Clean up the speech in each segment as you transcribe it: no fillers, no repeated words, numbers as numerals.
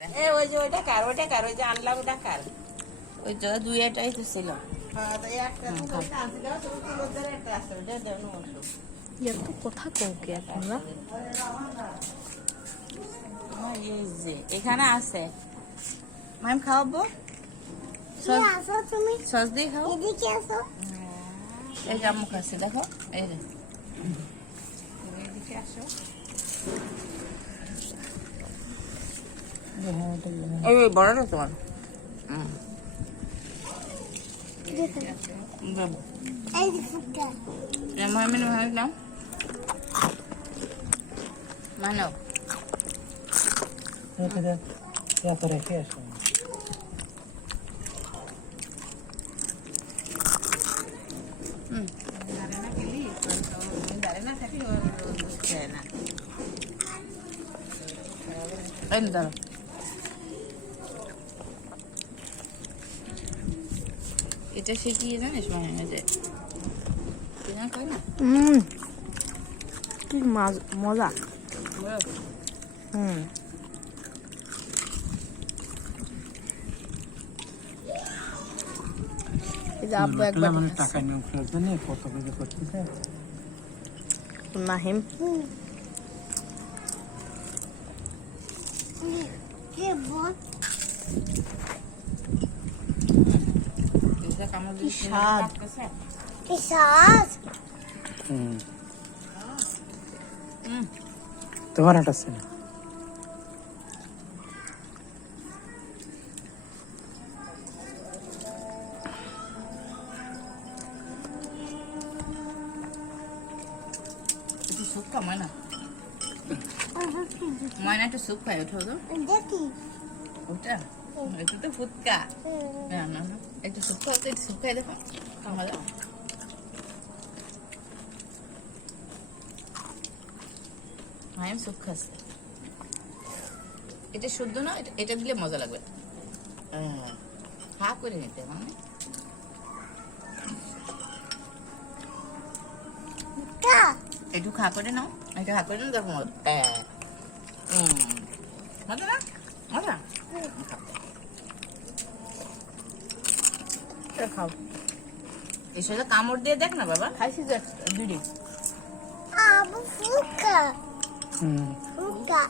ওই যে ওইটা কার ওই যে আনলাম ওটা কার ওই যে দুই এটাই তো ছিল এত কথা কওকে আপনারা এখানে আছে মাম খাওয়াবো তুমি সস দিয়ে খাও এদিকে আসো এই যে আম্মু খাচ্ছে দেখো এই যে এদিকে আসো এই বড় না তোমার এই ফুটটা মহামিন নাও মানব এটা সে কি জানিস মনে যে কি মজা এই যে আব্বু একবার টাকা নিয়ে জন্য কত কিছু করতেছে মাহিম কে বল স্বাদ কি সাস তোমার হাট আছে না সুপটা ময়না ময়না একটু সুপ খাই ওঠো তো দেখি ওটা এটা তো ফুটকা না না না একটু সুপ খাও তো একটু সুপ খাই দেখো মজা মায়ের সুপ খাচ্ছে এটা শুদ্ধ না এটা দিলে মজা লাগবে হা করে নিতে মানে কা একটু খা করে নাও একটু খা করে নাও দেখো মজা না মজা খাও এই সাথে কামড় দিয়ে দেখ না বাবা খাইছি যে দুই আবু ফুকা ফুকা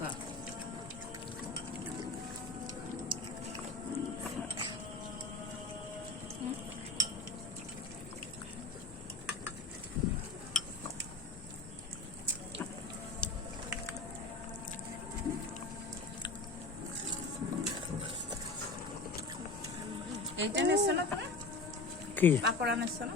এইটা নেছো না তুমি কি পাকোড়া নেছো না